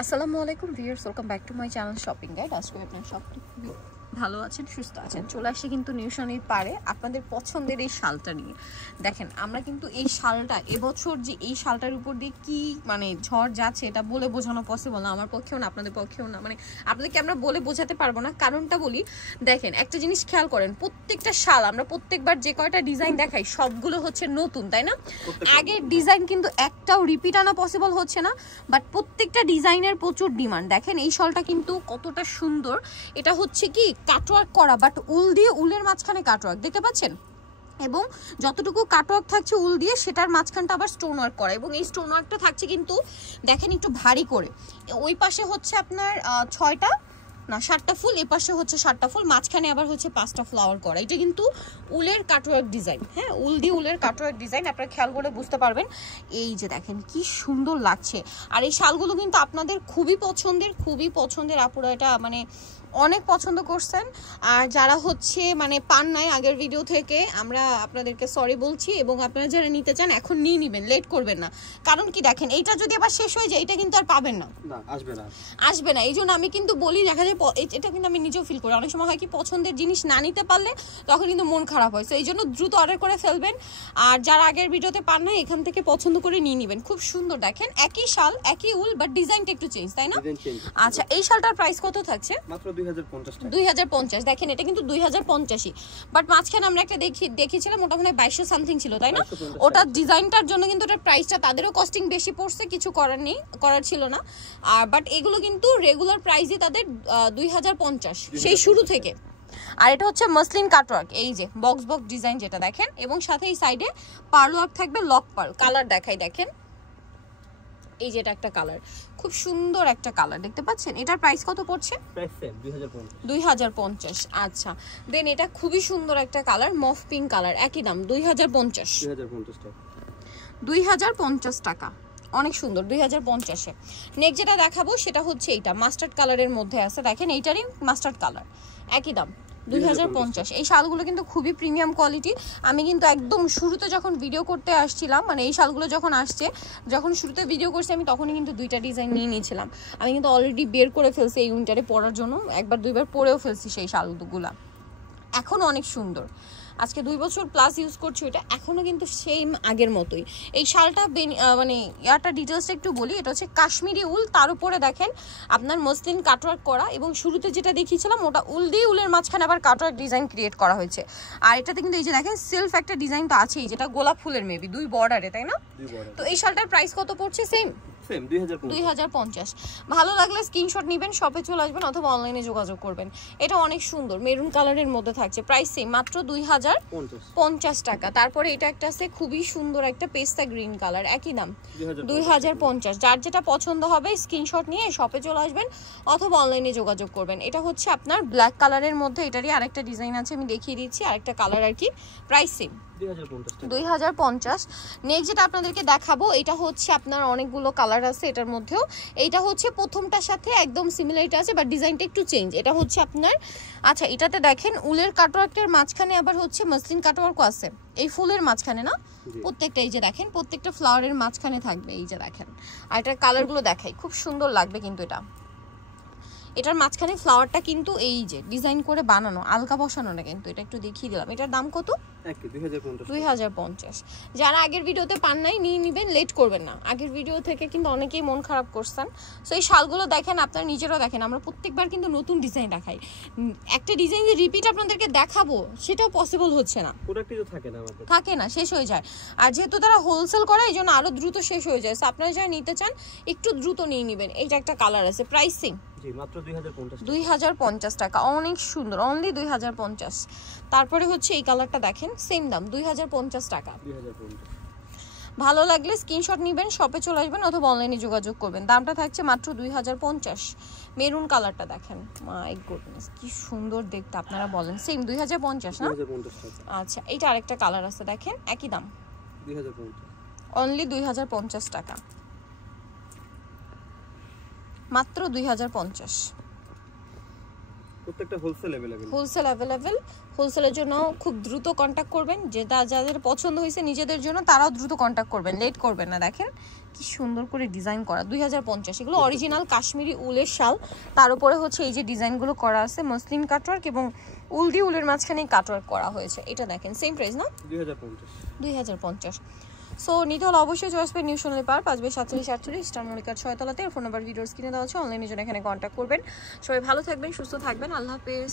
আসসালামু আলাইকুম viewers, welcome back to my channel shopping guide. আজকে আপনার সব ভালো আছেন, সুস্থ আছেন। চলে আসে কিন্তু নিউশনের পারে আপনাদের পছন্দের এই শালটা নিয়ে। দেখেন আমরা কিন্তু এই শালটা এবছর যে এই শালটার উপর দিয়ে কি মানে ঝড় যাচ্ছে এটা বলে বোঝানো পসিবল না, আমার পক্ষেও না, আপনাদের পক্ষেও না। মানে আপনাদেরকে আমরা বলে বোঝাতে পারবো না। কারণটা বলি, দেখেন একটা জিনিস খেয়াল করেন, প্রত্যেকটা শাল আমরা প্রত্যেকবার যে কয়টা ডিজাইন দেখাই সবগুলো হচ্ছে নতুন, তাই না? আগের ডিজাইন কিন্তু একটাও রিপিট আনা পসিবল হচ্ছে না, বাট প্রত্যেকটা ডিজাইনের প্রচুর ডিমান্ড। দেখেন এই শালটা কিন্তু কতটা সুন্দর। এটা হচ্ছে কি কাটওয়ার্ক করা, বাট উল দিয়ে, উলের মাঝখানে কাটওয়ার্ক দেখতে পাচ্ছেন, এবং যতটুকু কাটওয়ার্ক থাকছে উল দিয়ে সেটার মাঝখানটা আবার স্টোন ওয়ার্ক করা, এবং এই স্টোন ওয়ার্কটা থাকছে কিন্তু দেখেন একটু ভারী করে। ওই পাশে হচ্ছে আপনার 6টা না 7টা ফুল, এ পাশে হচ্ছে 7টা ফুল, মাঝখানে আবার হচ্ছে 5টা ফ্লাওয়ার করা। এটা কিন্তু উলের কাটওয়ার্ক ডিজাইন, হ্যাঁ, উল দিয়ে উলের কাটওয়ার্ক ডিজাইন। আপনারা খেয়াল করে বুঝতে পারবেন। এই যে দেখেন কি সুন্দর লাগছে। আর এই শালগুলো কিন্তু আপনাদের খুবই পছন্দের আপুরা এটা মানে অনেক পছন্দ করছেন। আর যারা হচ্ছে মানে পান নাই আগের ভিডিও থেকে, আমরা আপনাদেরকে সরি বলছি, এবং আপনারা যারা নিতে চান এখন নিয়ে নেবেন, লেট করবেন না। কারণ কি দেখেন, এইটা যদি আবার শেষ হয়ে যায় এটা কিন্তু আর পাবেন না, আসবে না। এই জন্য আমি কিন্তু বলি, দেখা যায় এটা কিন্তু আমি নিজেও ফিল করি, অনেক সময় হয় কি পছন্দের জিনিস না নিতে পারলে তখন কিন্তু মন খারাপ হয়। তো এই জন্য দ্রুত অর্ডার করে ফেলবেন। আর যারা আগের ভিডিওতে পান নাই এখান থেকে পছন্দ করে নিয়ে নেবেন। খুব সুন্দর, দেখেন একই শাল একই উল, বাট ডিজাইনটা একটু চেঞ্জ, তাই না? আচ্ছা, এই শালটার প্রাইস কত থাকছে? মাত্র 2050। দেখেন এটা কিন্তু 2050, বাট মাঝখানে আমরা একটা দেখেছিলাম ওটা মনে হয় 2200 সামথিং ছিল, তাই না? ওটা ডিজাইনটার জন্য কিন্তু ওটার প্রাইসটা তাদেরও কস্টিং বেশি পড়ছে, কিছু করার ছিল না। আর বাট এগুলো কিন্তু রেগুলার প্রাইসই তাদের 2050 সেই শুরু থেকে। আর এটা হচ্ছে মসলিন কাটওয়ার্ক, এই যে বক্স ডিজাইন যেটা দেখেন, এবং সাথে এই সাইডে পার্ল ওয়ার্ক থাকবে, লক পার্ল। কালার দেখাই, দেখেন এই যে এটা একটা কালার, খুব সুন্দর একটা কালার দেখতে পাচ্ছেন। এটার প্রাইস কত পড়ছে? 2050। আচ্ছা, দেন এটা খুবই সুন্দর একটা কালার, মফ পিঙ্ক কালার, একই দাম 2050 টাকা। অনেক সুন্দর 2050-এ। নেক্সট যেটা দেখাবো সেটা হচ্ছে এইটা মাস্টার্ড কালারের মধ্যে আছে, দেখেন এইটারই মাস্টার্ড কালার, একই দাম 2050। এই শালগুলো কিন্তু খুবই প্রিমিয়াম কোয়ালিটি। আমি কিন্তু একদম শুরুতে যখন ভিডিও করতে আসছিলাম, মানে এই শালগুলো যখন শুরুতে ভিডিও করছি আমি তখনই কিন্তু 2টা ডিজাইন নিয়ে নিয়েছিলাম। আমি কিন্তু অলরেডি বের করে ফেলছি এই উইন্টারে পরার জন্য, একবার 2বার পরেও ফেলছি সেই শালগুলো, এখনও অনেক সুন্দর। আজকে 2 বছর প্লাস ইউজ করছি ওটা, এখনও কিন্তু সেম আগের মতোই। এই শালটা মানে ইয়াটা ডিটেলসটা একটু বলি। এটা হচ্ছে কাশ্মীরি উল, তার উপরে দেখেন আপনার মসলিন কাটওয়ার্ক করা, এবং শুরুতে যেটা দেখিয়েছিলাম ওটা উল দিয়ে উলের মাঝখানে আবার কাটওয়ার্ক ডিজাইন ক্রিয়েট করা হয়েছে। আর এটাতে কিন্তু এই যে দেখেন সেলফ একটা ডিজাইন তো আছেই, যেটা গোলাপ ফুলের মেবি 2 বর্ডারে, তাই না? তো এই শালটার প্রাইস কত পড়ছে? সেম 2050। ভালো লাগলে স্ক্রিনশট নেবেন, শপে চলে আসবেন অথবা অনলাইনে যোগাযোগ করবেন। এটা অনেক সুন্দর মেরুন কালারের মধ্যে থাকছে, প্রাইস সেম মাত্র 2050 টাকা। তারপরে এটা একটা আছে খুবই সুন্দর একটা পেস্তা গ্রিন কালার, একই দাম 2050। যার যেটা পছন্দ হবে স্ক্রিনশট নিয়ে শপে চলে আসবেন অথবা অনলাইনে যোগাযোগ করবেন। এটা হচ্ছে আপনার ব্ল্যাক কালারের মধ্যে, এটারই আরেকটা ডিজাইন আছে, আমি দেখিয়ে দিচ্ছি, আরেকটা কালার আর কি, প্রাইস সেম 2050। নেক্সট যেটা আপনাদেরকে দেখাবো এটা হচ্ছে আপনার অনেকগুলো কালার আছে এটার মধ্যেও। এইটা হচ্ছে প্রথমটার সাথে একদম সিমিলারিটি আছে, বাট ডিজাইনটা একটু চেঞ্জ। এটা হচ্ছে আপনার, আচ্ছা এটাতে দেখেন উলের কাটওয়ার্কের মাঝখানে আবার হচ্ছে মসলিন কাটওয়ার্কও আছে, এই ফুলের মাঝখানে না, প্রত্যেকটা এই যে দেখেন প্রত্যেকটা ফ্লাওয়ারের মাঝখানে থাকবে, এই যে দেখেন। আর এটার কালারগুলো দেখাই, খুব সুন্দর লাগবে কিন্তু এটার মাঝখানে ফ্লাওয়ারটা কিন্তু এই যে ডিজাইন করে বানানো, আলগা বসানো না কিন্তু, এটা একটু দেখিয়ে দিলাম। এটার দাম কত? 2050। যারা আগের ভিডিওতে পান নাই নিয়ে নেবেন, লেট করবেন না। আগের ভিডিও থেকে কিন্তু অনেকেই মন খারাপ করছেন। সো এই শালগুলো দেখেন, আপনারা নিজেরাও দেখেন, আমরা প্রত্যেকবার কিন্তু নতুন ডিজাইন দেখাই। একটা ডিজাইন যে রিপিট আপনাদেরকে দেখাবো সেটাও পসিবল হচ্ছে না, থাকে না, শেষ হয়ে যায়। আর যেহেতু তারা হোলসেল করে এই জন্য আরো দ্রুত শেষ হয়ে যায়। সো আপনারা যারা নিতে চান একটু দ্রুত নিয়ে নেবেন। এইটা একটা কালার আছে, প্রাইস সেম 2050 টাকা, অনেক সুন্দর, অনলি 2050। তারপরে হচ্ছে এই কালারটা দেখেন, সেম দাম 2050 টাকা। ভালো লাগলে স্ক্রিনশট নেবেন, শপে চলে আসবেন অথবা অনলাইনে যোগাযোগ করবেন। দামটা থাকছে মাত্র 2050। মেরুন কালারটা দেখেন, মাই গুডনেস কি সুন্দর দেখতে, আপনারা বলেন সেম 2050 না? আচ্ছা, এইটা আরেকটা কালার আছে দেখেন, একই দাম 2050, অনলি 2050 টাকা, মাত্র 2050। প্রত্যেকটা হোলসেল अवेलेबल। হোলসেলের জন্য খুব দ্রুত কন্টাক্ট করবেন, যাদের পছন্দ হয়েছে নিজেদের জন্য তারাও দ্রুত কন্টাক্ট করবেন, লেট করবেন না। দেখেন কি সুন্দর করে ডিজাইন করা, 2050। এগুলো অরিজিনাল কাশ্মীরি উলের শাল, তার উপরে হচ্ছে এই যে ডিজাইনগুলো করা আছে মসলিন কাটওয়ার্ক এবং উল দিয়ে উলের মাঝখানে কাটওয়ার্ক করা হয়েছে। এটা দেখেন সেম প্রাইস না, 2050। সো নিতে হলে অবশ্যই চলে আসবে নিউ সোনালী পার্ক 5/4748 স্টার মল্লিকার 6 তলাতে। ফোন নাম্বার ভিডিওস কিনে দেওয়া আছে, অনলাইনে জন্য এখানে কন্ট্যাক্ট করবেন। সবাই ভালো থাকবেন, সুস্থ থাকবেন, আল্লাহ হাফেজ।